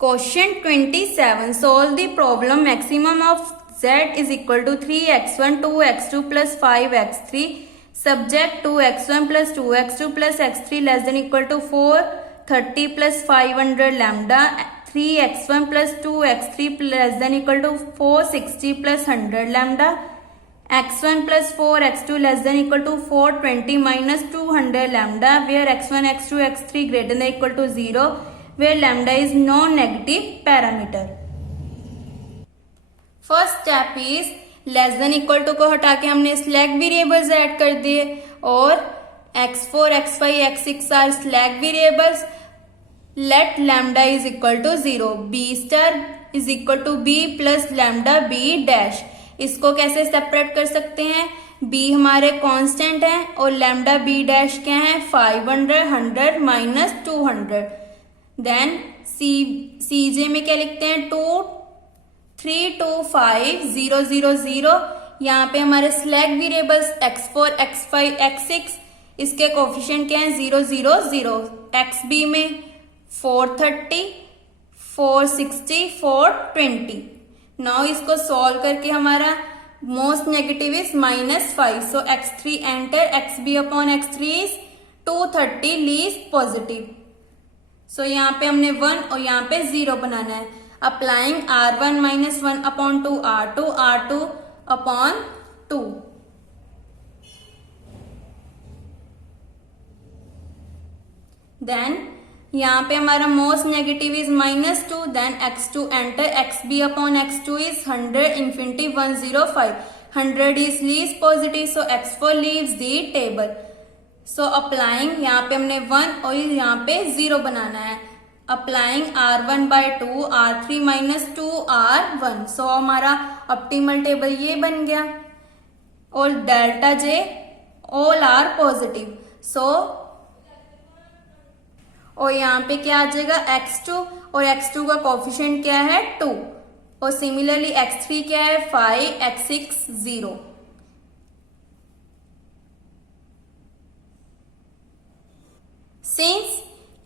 Question 27. Solve the problem. Maximum of z is equal to 3x1, 2x2 plus 5x3. Subject 2x1 plus 2x2 plus x3 less than equal to 430 plus 500 lambda. 3x1 plus 2x3 less than equal to 460 plus 100 lambda. x1 plus 4x2 less than equal to 420 minus 200 lambda, where x1, x2, x3 greater than equal to 0, where lambda is non-negative parameter. First step is less than equal to को हटा के हमने slack variables add कर दिए और x4, x5, x6 are slack variables. Let lambda is equal to 0. b star is equal to b plus lambda b dash. इसको कैसे separate कर सकते हैं? b हमारे कांस्टेंट है और लैम्डा b डैश क्या है? 500, 100 माइनस 200. देन cj में क्या लिखते हैं? 2, 3, 2, 5, 0, 0, 0. यहाँ पे हमारे slack variables x4, x5, x6 इसके कोफिशिएंट क्या है? 0, 0, 0. xb में 430, 460, 420. नाउ इसको सॉल्व करके हमारा most negative is -5. So x3 enter, xb upon x3 is 230 least positive. So यहाँ पे हमने 1 और यहाँ पे 0 बनाना है. Applying r1 minus 1 upon 2 r2, r2 upon 2. Then यहाँ पे हमारा most negative is -2. Then x2 enter, xb upon x2 is 100 infinity 105. 100 is least positive, so x4 leaves the table. So applying यहाँ पे हमने 1 और यहाँ पे 0 बनाना है. Applying r1 bye 2, r3 minus 2 r1. सो हमारा ऑप्टिमल टेबल ये बन गया और delta J all are positive. So और यहाँ पे क्या आ जाएगा? x2 और x2 का कोफिशिएंट क्या है? 2. और सिमिलरली x3 क्या है? 5, x6 0. Since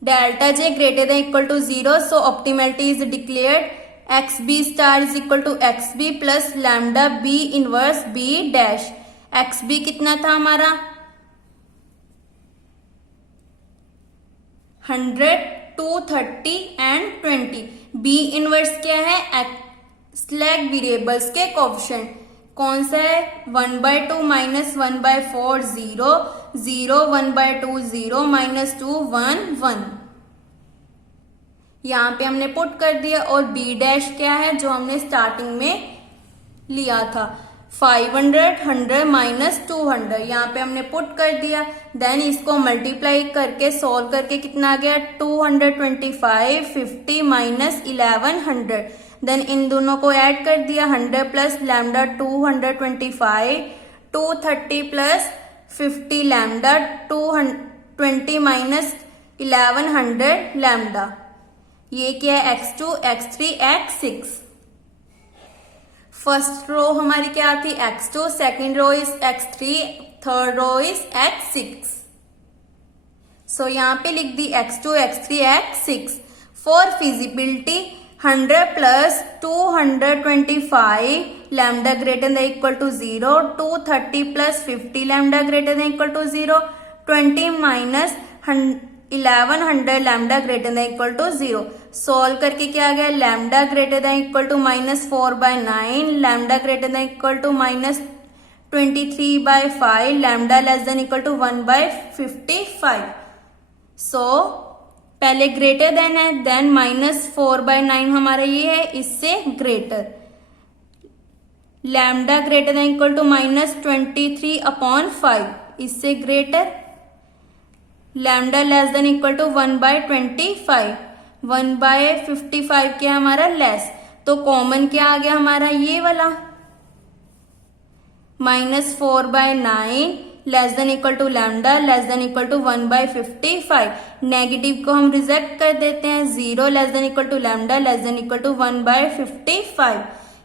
delta j greater than equal to 0, so optimality is declared. xb star is equal to xb plus lambda b inverse b dash. xb कितना था हमारा? 100, 230 एंड 20. b इनवर्स क्या है? स्लैक वेरिएबल्स के coefficient कौन सा है? 1/2 minus 1/4 0, 0, 1/2 0, minus 2 1, 1. यहाँ पे हमने पुट कर दिया. और b डैश क्या है जो हमने स्टार्टिंग में लिया था? 500, 100 माइनस 200. यहाँ पे हमने पुट कर दिया. देन इसको मल्टीप्लाई करके सॉल्व करके कितना आ गया? 225, 50 माइनस 1100. देन इन दोनों को ऐड कर दिया. 100 plus lambda 225, 230 plus 50 lambda 220 minus 1100 lambda. ये क्या है? x2, x3, x6. First row हमारी क्या थी? x2, second row is x3, third row is x6. So यहाँ पे लिख दी x2, x3, x6. For feasibility 100 plus 225 lambda greater than equal to 0, 230 plus 50 lambda greater than equal to 0, 20 minus 1100 lambda greater than equal to 0. Solve करके क्या आ गया? Lambda greater than equal to -4/9, lambda greater than equal to -23/5, lambda less than equal to 1/55. सो पहले greater than है, then -4/9 हमारा ये है, इससे greater. Lambda greater than equal to -23/5, इससे greater. Lambda less than equal to 1/25, 1/55 क्या हमारा? लेस. तो कॉमन क्या आ गया हमारा? ये वाला -4/9 less than equal to lambda less than equal to 1/55. Negative को हम रिजेक्ट कर देते हैं. 0 less than equal to lambda less than equal to 1/55.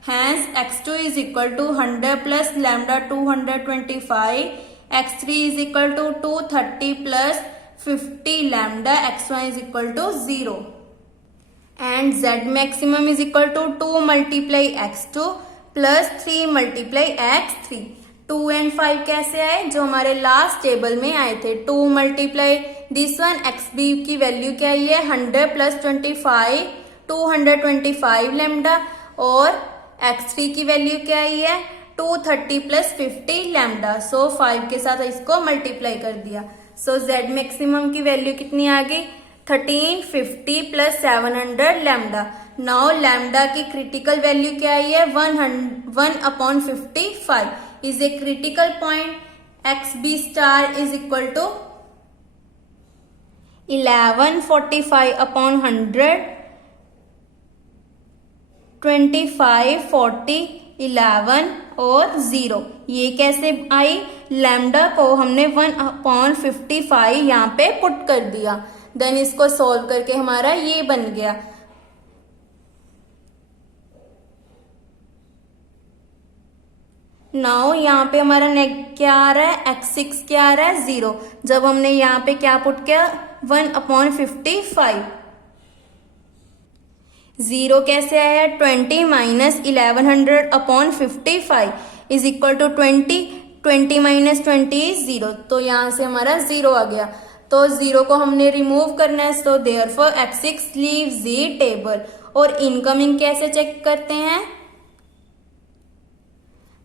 Hence x2 is equal to 100 plus lambda 225, x3 is equal to 230 plus 50 lambda, x1 is equal to 0. And z maximum is equal to 2 multiply x2 plus 3 multiply x3। 2 and 5 कैसे आए, जो हमारे last table में आए थे। 2 multiply this one, xb की value क्या आई है 100 प्लस 25 225 लैम्डा, और x3 की वैल्यू क्या आई है 230 प्लस 50 लैम्डा। सो 5 के साथ इसको मल्टीप्लाई कर दिया। सो z मैक्सिमम की वैल्यू कितनी आ गई 1350 प्लस 700 लैम्डा। नाउ लैम्डा की क्रिटिकल वैल्यू क्या आई है 1/55 is a critical point. xb star is equal to 1145 upon 100, 25 40 11 और 0। ये कैसे आई, लैम्डा को हमने 1/55 यहाँ पे पुट कर दिया, देन इसको सॉल्व करके हमारा ये बन गया। नाउ यहाँ पे हमारा क्या आ रहा है x6 क्या आ रहा है 0। जब हमने यहाँ पे क्या पुट किया 1/55, 0 कैसे आया 20 minus 1100 upon 55 is equal to 20, 20 minus 20 is 0। तो यहाँ से हमारा 0 आ गया, तो 0 को हमने रिमूव करना है। So therefore x6 leaves the table. और इनकमिंग कैसे चेक करते हैं,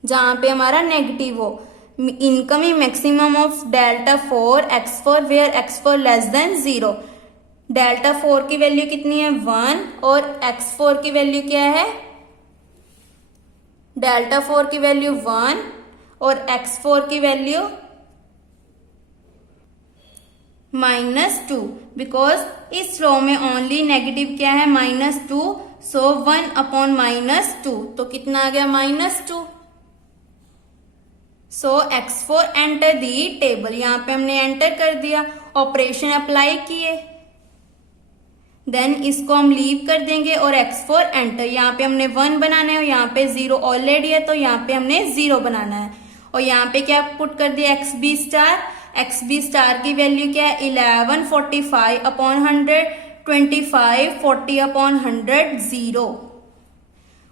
जहां पे हमारा नेगेटिव हो। Incoming maximum of delta 4 x4 where x4 less than 0। Delta 4 की वैल्यू कितनी है 1 और x4 की वैल्यू क्या है, डेल्टा 4 की वैल्यू 1 और x4 की वैल्यू -2, बिकॉज इस रो में ओनली नेगेटिव क्या है -2। सो 1 अपॉन -2, तो कितना आ गया -2। सो x4 एंटर दी टेबल, यहाँ पे हमने एंटर कर दिया, ऑपरेशन अप्लाई किए, देन इसको हम लीव कर देंगे और x4 एंटर। यहाँ पे हमने 1 बनाना है और यहाँ पे 0 ऑलरेडी है, तो यहाँ पे हमने 0 बनाना है। और यहाँ पे क्या पुट कर दिया xb स्टार, xb स्टार की वैल्यू क्या है 1145 अपॉन 100, 25 40 अपॉन 100 0।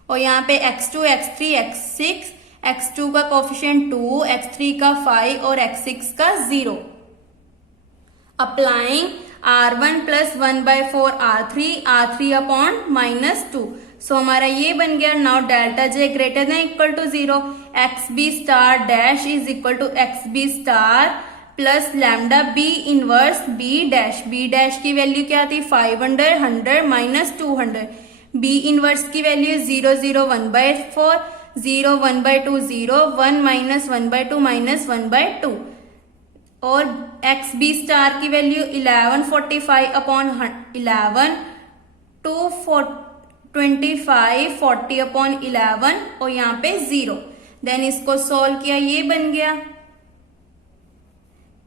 और यहाँ पे x2 x3 x6, x2 का कोफिशिएंट 2, x3 का 5 और x6 का 0। Applying r1 plus 1/4 r3, r3 upon -2। सो हमारा ये बन गया। Now delta j greater than equal to 0, xb star dash is equal to xb star plus lambda b inverse b dash. b dash की value क्या थी 500 100 minus 200। b inverse की value 0 0 1/4, 0 1/2 0, 1 minus 1/2 minus 1/2। और xb star की value 1145 upon 11, 25 40 upon 11 और यहाँ पे 0। Then इसको सॉल्व किया, ये बन गया।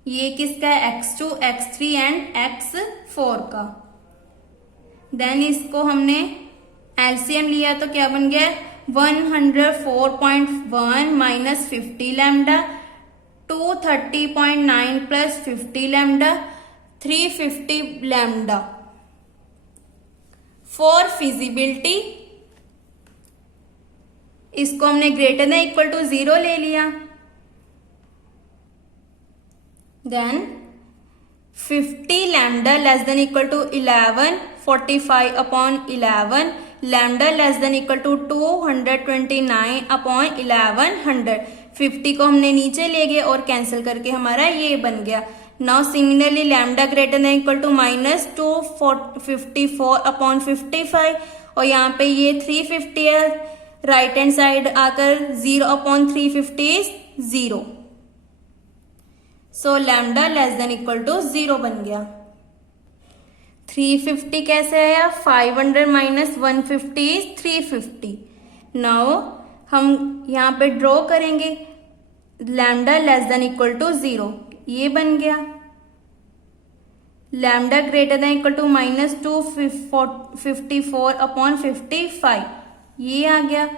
ये किसका है x2 x3 एंड x4 का। देन इसको हमने एलसीएम लिया तो क्या बन गया 104.1 minus 50 lambda, 230.9 plus 50 lambda, 350 lambda. For feasibility इसको हमने ग्रेटर देन इक्वल टू 0 ले लिया। Then 50 lambda less than equal to 11, 45 upon 11, lambda less than equal to 229 upon 1100। 50 को हमने नीचे ले गए और कैंसिल करके हमारा ये बन गया। Now similarly lambda greater than equal to -254 upon 55 और यहाँ पे ये 350 है, राइट हैंड साइड आकर 0 upon 350 is 0। So lambda less than equal to 0 बन गया। 350 कैसे आया 500 माइनस 150 इज 350। नाउ हम यहाँ पे ड्रॉ करेंगे lambda less than equal to 0, ये बन गया। Lambda greater than equal to -254 upon 55, ये आ गया।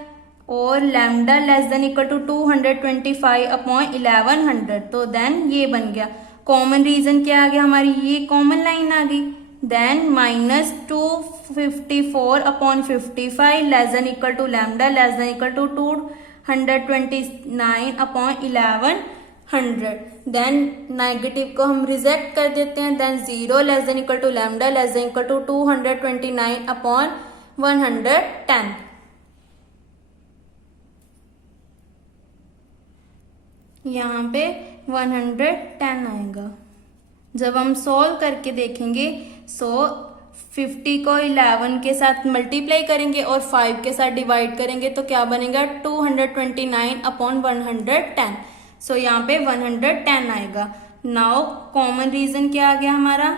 और lambda less than equal to 225 upon 1100, तो देन ये बन गया। कॉमन रीजन क्या आ गया हमारी, ये कॉमन लाइन आ गई। Then -254/55 less than equal to lambda less than equal to 229/1100। Then negative को हम रिजेक्ट कर देते हैं। Then 0 less than equal to lambda less than equal to 229/110। यहाँ पे 110 आएगा। जब हम सॉल्व करके देखेंगे 50 को 11 के साथ मल्टीप्लाई करेंगे और 5 के साथ डिवाइड करेंगे तो क्या बनेगा 229/110। सो यहाँ पे 110 आएगा। नाउ कॉमन रीजन क्या आ गया हमारा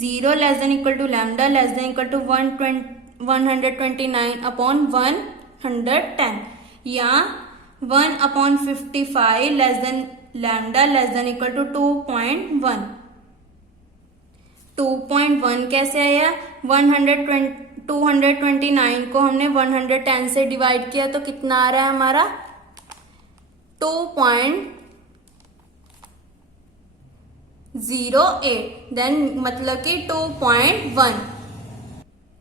0 less than equal to lambda less than equal to 129/110 या 1/55 less than lambda less than equal to 2.1। 2.1 कैसे आया 229 को हमने 110 से डिवाइड किया तो कितना आ रहा है हमारा 2.08। देन मतलब कि 2.1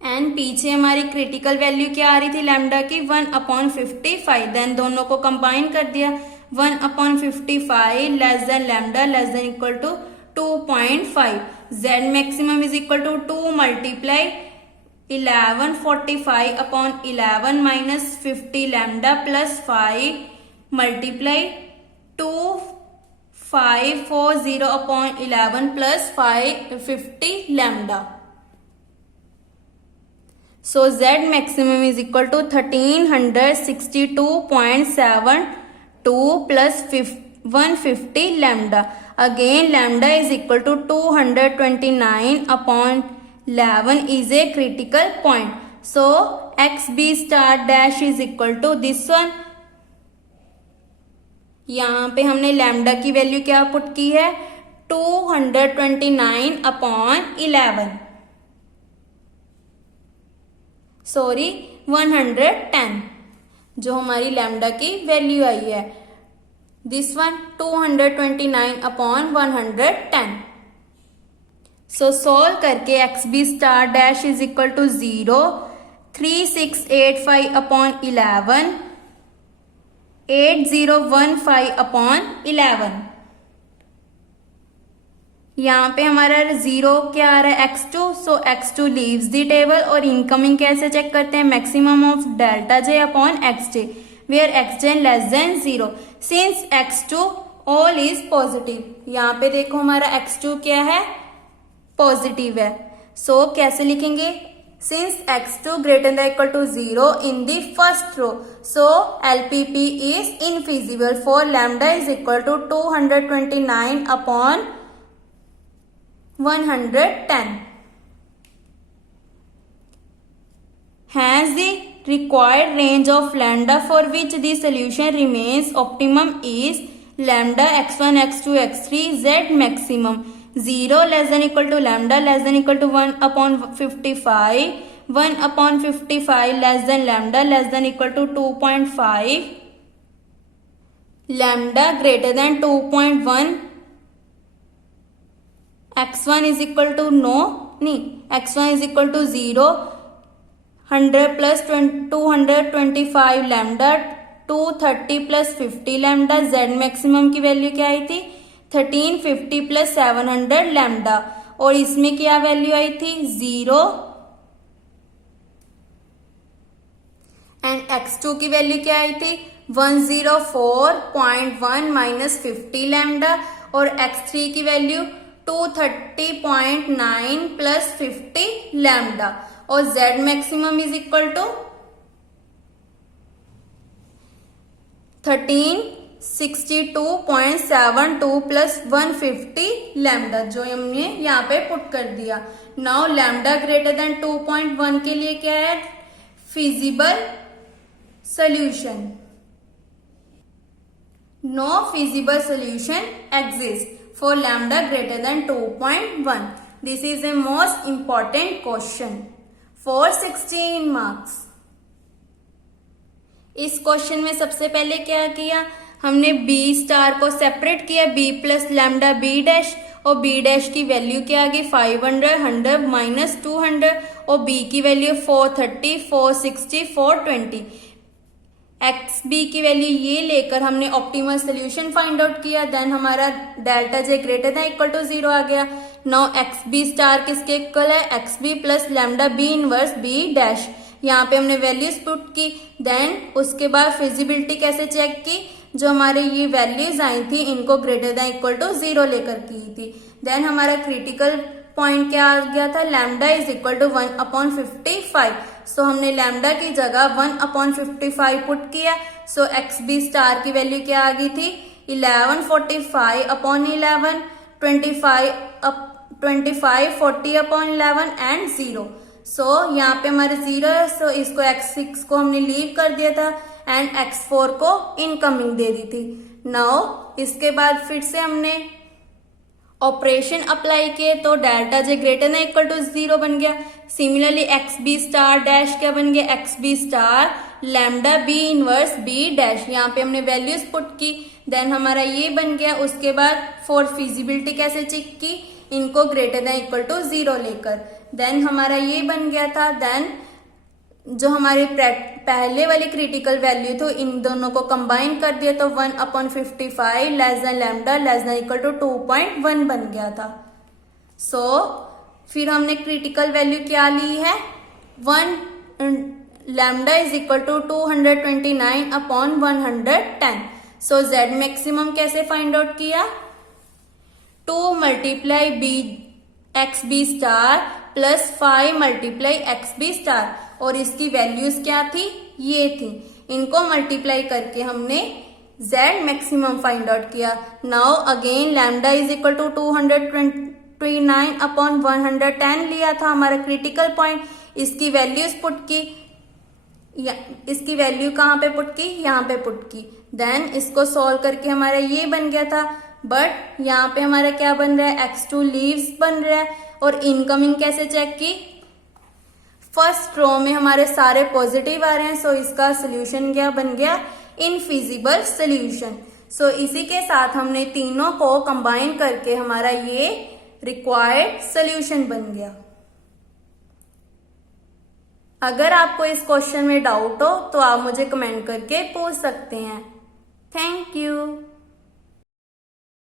एंड पीछे हमारी क्रिटिकल वैल्यू क्या आ रही थी लैम्डा की 1/55। देन दोनों को कंबाइन कर दिया 1/55 less than lambda less than equal to 2.5। z maximum is equal to 2 multiply 1145/11 minus 50 lambda plus 5 multiply 2540/11 plus 50 lambda. So Z maximum is equal to 1362.72 plus 150 lambda. Again lambda is equal to 229/11 is a critical point. So XB star dash is equal to this one. यहाँ पे हमने lambda की value क्या put की है 229/11 sorry 110 जो हमारी lambda की वैल्यू आई है दिस वन 229/110। सो सॉल्व करके XB star dash is equal to 0 3685/11 8015/11। यहाँ पे हमारा 0 क्या आ रहा है x2। So x2 leaves the table और इनकमिंग कैसे चेक करते हैं maximum of delta j upon xj where xj less than 0 since x2 all is positive. यहाँ पे देखो हमारा x2 क्या है पॉजिटिव है। सो कैसे लिखेंगे since x2 greater than equal to 0 in the first row so LPP is infeasible for lambda is equal to 229/110 has the required range of lambda for which the solution remains optimum is lambda x1 x2 x3 z maximum 0 less than equal to lambda less than equal to 1/55 1/55 less than lambda less than equal to 2.5 lambda greater than 2.1 x1 is equal to x1 is equal to 0 100 plus 225 lambda 230 plus 50 lambda z maximum की value क्या आई थी 1350 plus 700 lambda और इसमें क्या value आई थी 0 and x2 की value क्या आई थी 104.1 माइनस 50 लैम्डा और x3 की वैल्यू 230.9 प्लस 50 लैम्डा और z maximum is equal to 1362.72 plus 150 lambda जो हमने यहाँ पे पुट कर दिया। नाउ लैम्डा ग्रेटर देन 2.1 के लिए क्या है feasible solution. No feasible solution exists for lambda greater than 2.1. This is a most important question for 16 marks. इस क्वेश्चन में सबसे पहले क्या किया हमने B स्टार को सेपरेट किया B plus lambda B dash और बी डैश की वैल्यू क्या आ गई 500, 100 माइनस 200 और बी की वैल्यू 430, 460, 420। एक्स बी की वैल्यू ये लेकर हमने ऑप्टिमल सोल्यूशन फाइंड आउट किया। देन हमारा delta J greater than equal to 0 आ गया। नाउ एक्स बी स्टार किसके इक्वल है, X B plus lambda B inverse B dash. यहाँ पे हमने वैल्यूज पुट की। देन उसके बाद फिजिबिलिटी कैसे चेक की, जो हमारे ये वैल्यूज आई थी इनको ग्रेटर देन इक्वल टू 0 लेकर की थी। देन हमारा क्रिटिकल पॉइंट क्या आ गया था, लैम्डा इज इक्वल टू 1/55। सो हमने लैम्डा की जगह 1/55 पुट किया। सो एक्स बी स्टार की वैल्यू क्या आ गई थी 1145/11, 25 40/11 एंड 0। सो यहाँ पे हमारे 0 है, सो इसको x6 को हमने लीव कर दिया था एंड x4 को इनकमिंग दे दी थी। नाउ इसके बाद फिर से हमने ऑपरेशन अप्लाई किए तो delta J greater than equal to 0 बन गया। Similarly X B star dash क्या बन गया, X B star lambda B inverse B dash. यहाँ पे हमने वैल्यूज पुट की। देन हमारा ये बन गया। उसके बाद फॉर फिजिबिलिटी कैसे चेक की, इनको ग्रेटर देन इक्वल टू 0 लेकर। देन हमारा ये बन गया था। देन जो हमारे पहले वाली क्रिटिकल वैल्यू थी इन दोनों को कंबाइन कर दिया तो 1/55 less than lambda less than equal to 2.1 बन गया था। सो फिर हमने क्रिटिकल वैल्यू क्या ली है, 1 lambda is equal to 229/110। So Z maximum कैसे फाइंड आउट किया, 2 multiply B X B star plus 5 multiply X B star और इसकी वैल्यूज क्या थी, ये थी। इनको मल्टीप्लाई करके हमने z मैक्सिमम फाइंड आउट किया। Now again lambda is equal to 229/110 लिया था हमारा क्रिटिकल पॉइंट। इसकी वैल्यूज पुट की, इसकी वैल्यू कहाँ पे पुट की, यहाँ पे पुट की। देन इसको सॉल्व करके हमारा ये बन गया था। बट यहाँ पे हमारा क्या बन रहा है, x2 लीव्स बन रहा है। और इनकमिंग कैसे चेक की, फर्स्ट रो में हमारे सारे पॉजिटिव आ रहे हैं। सो इसका सोल्यूशन क्या बन गया, इनफिजिबल सोल्यूशन। सो इसी के साथ हमने तीनों को कंबाइन करके हमारा ये रिक्वायर्ड सोल्यूशन बन गया। अगर आपको इस क्वेश्चन में डाउट हो तो आप मुझे कमेंट करके पूछ सकते हैं। Thank you.